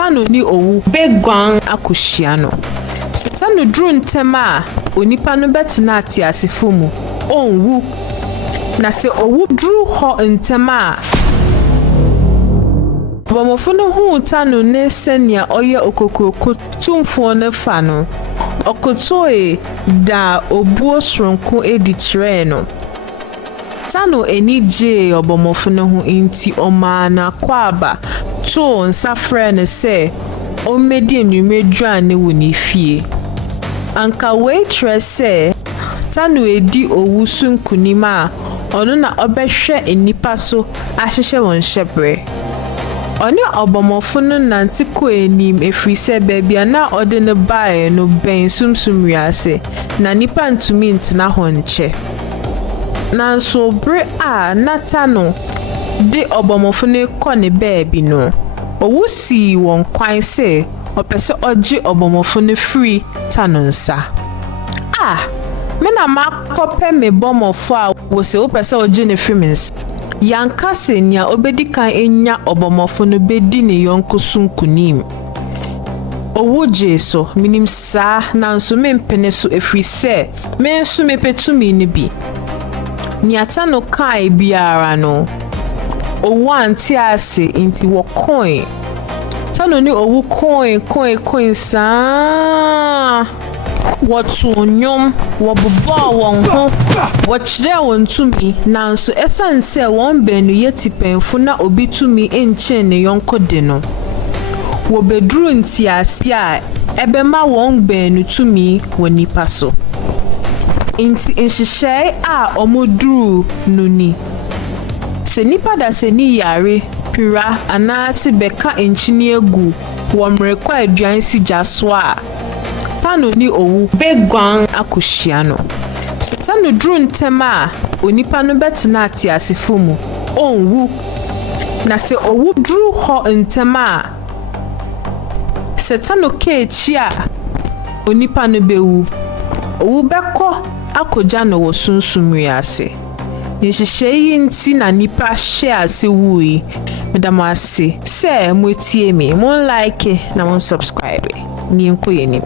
Tano ni Owu begwan akohyia no. Tano dru ntem a onipa no betena ate asefo mu onwu. Na se Owu dru ho ntem a Obomofo no hu Tano ne senia oye okokroko tumfo ne fa no. Okotoe da obuo sronko edi kire no. Tano eni je obomofo no hu inti omana kwaba to nsafre ne se o medi enwumedwa ne woni fie. Anka waitre se Tano edi Owu sunkunima ono na obehwe enipa so ahyehye won hyebre. Oni obomofo no nanti ko enim efri se bebia na ode ne bae no ben sumsum wiase na nipa ntumi ntena ho nche. Nanso bre a na Tano de obomofo ne ko ne beebi no. Owu si won kwan se opese oji obomofo ne free Tano nsa. Me na makope me bomofo a wo se opese oji ne free mensa. Yanka senya obedi kan enya obomofo no bedi ne yonko sunkunim. Owu jeso minim sa nanso mempene so efri se menso mepetumi ne bi. Ni Tano kai biara no. Owu anti ase inti wo coin. Tano ni Owu coin sa. Watu nyom wabubo won ho wachire won tumi nanso esanse won benu yetipenfu na obi tumi enche ne yonko de no wo bedru ntiase a ebema won benu tumi wonipa so inti enhihye a omodru nuni se nipa da se ni yare pira anase beka enchini egu wo mrekwa aduan si jaso a Tano ni Owu begwan akohyia no. Tano dru ntem a onipa no betena ate asefo mu onwu. Na se Owu dru ho ntem a se Tano kechi a onipa no bewu. Owu beko akoja no wo sunsum wiase. Nhihye yi nti na nipa hye ase wui. Medam ase se mo tie me, mo like na mo subscribe. Ni enko yenim.